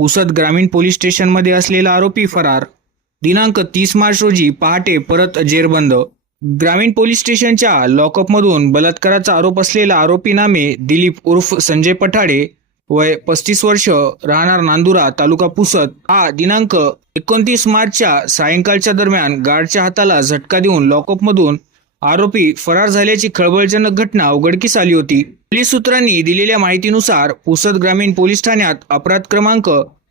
पुसद ग्रामीण पोलीस स्टेशनमध्ये असलेला आरोपी फरार. दिनांक तीस मार्च रोजी पहाटे परत जेरबंद ग्रामीण पोलीस स्टेशनच्या लॉकअपमधून बलात्काराचा आरोप असलेला आरोपी नामे दिलीप उर्फ संजय पठाडे वय पस्तीस वर्ष राहणार नांदुरा तालुका पुसद. हा दिनांक एकोणतीस मार्चच्या सायंकाळच्या दरम्यान गार्डच्या हाताला झटका देऊन लॉकअपमधून आरोपी फरार झाल्याची खळबळजनक घटना उघडकीस आली होती. पोलीस सूत्रांनी दिलेल्या माहितीनुसार पुसद ग्रामीण पोलीस ठाण्यात अपराध क्रमांक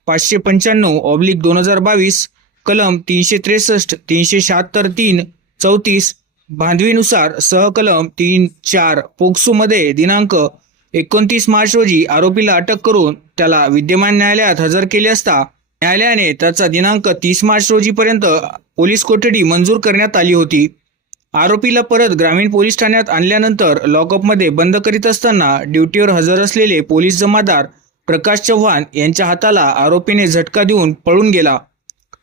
पाचशे पंच्याण्णव ऑब्लिक दोन हजार बावीस कलम तीनशे त्रेसष्ट तीनशे शहात्तर तीन चौतीस बांधवीनुसार सहकलम तीन चार पोक्सोमध्ये दिनांक एकोणतीस मार्च रोजी आरोपीला अटक करून त्याला विद्यमान न्यायालयात हजर केले असता न्यायालयाने त्याचा दिनांक तीस मार्च रोजीपर्यंत पोलीस कोठडी मंजूर करण्यात आली होती. आरोपीला परत ग्रामीण पोलीस ठाण्यात आणल्यानंतर लॉकअपमध्ये बंद करीत असताना ड्युटीवर हजर असलेले पोलीस जमादार प्रकाश चव्हाण यांच्या हाताला आरोपीने झटका देऊन पळून गेला.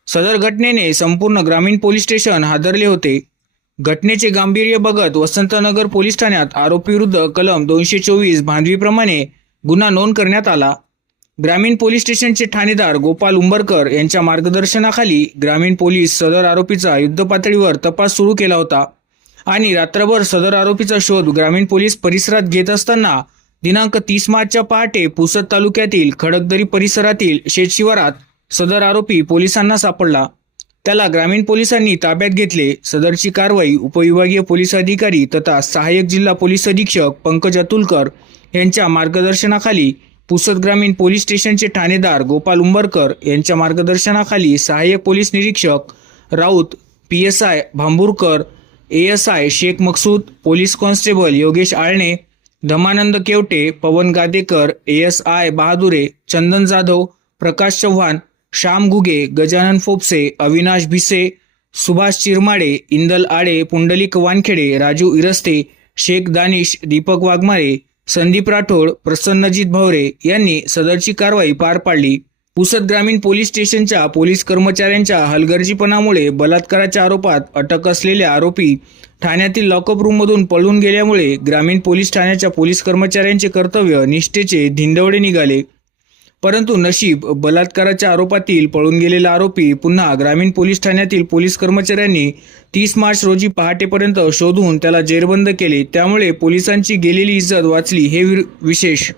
सदर घटनेने संपूर्ण ग्रामीण पोलीस स्टेशन हादरले होते. घटनेचे गांभीर्य बघत वसंतनगर पोलीस ठाण्यात आरोपीविरुद्ध कलम दोनशे चोवीस भांडवीप्रमाणे गुन्हा नोंद करण्यात आला. ग्रामीण पोलीस स्टेशनचे ठाणेदार गोपाल उंबरकर यांच्या मार्गदर्शनाखाली ग्रामीण पोलीस सदर आरोपीचा युद्धपातळीवर तपास सुरू केला होता. आणि रात्रभर सदर आरोपीचा शोध ग्रामीण पोलीस परिसरात घेत असताना दिनांक तीस मार्चच्या पहाटे पुसद तालुक्यातील खडकदरी परिसरातील शेतशिवारात सदर आरोपी पोलिसांना सापडला. त्याला ग्रामीण पोलिसांनी ताब्यात घेतले. सदरची कारवाई उपविभागीय पोलीस अधिकारी तथा सहाय्यक जिल्हा पोलीस अधीक्षक पंकज अतुलकर यांच्या मार्गदर्शनाखाली पुसद ग्रामीण पोलीस स्टेशनचे ठाणेदार गोपाल उंबरकर यांच्या मार्गदर्शनाखाली सहाय्यक पोलीस निरीक्षक Raut P S I Bhamburkar A S I Shaikh Maqsood police constable Yogesh Alane Dhamanand Kevate Pawan Gadekar A S I Bahadure Chandan Jadhav Prakash Chavan Shyam Guge Gajanan Phopse Avinash Bhise Subhash Chirmade Indal Ade Pundlik Wankhede Raju Iraste Shaikh Danish Deepak Waghmare Sandeep Rathod Prasannajit Bhavare यांनी सदरची कारवाई पार पाडली. पुसद ग्रामीण police स्टेशनच्या police कर्मचाऱ्यांच्या हलगर्जीपणामुळे बलात्काराच्या आरोपात अटक असलेले आरोपी ठाण्यातील लॉकअप रूममधून पळून गेल्यामुळे ग्रामीण पोलीस ठाण्याच्या पोलीस कर्मचाऱ्यांचे कर्तव्य निष्ठेचे धिंडवडे निघाले. परंतु नशीब बलात्काराच्या आरोपातील पळून गेलेला आरोपी पुन्हा ग्रामीण पोलीस ठाण्यातील पोलीस कर्मचाऱ्यांनी तीस मार्च रोजी पहाटेपर्यंत शोधून त्याला जेरबंद केले. त्यामुळे पोलिसांची गेलेली इज्जत वाचली हे विर- विशेष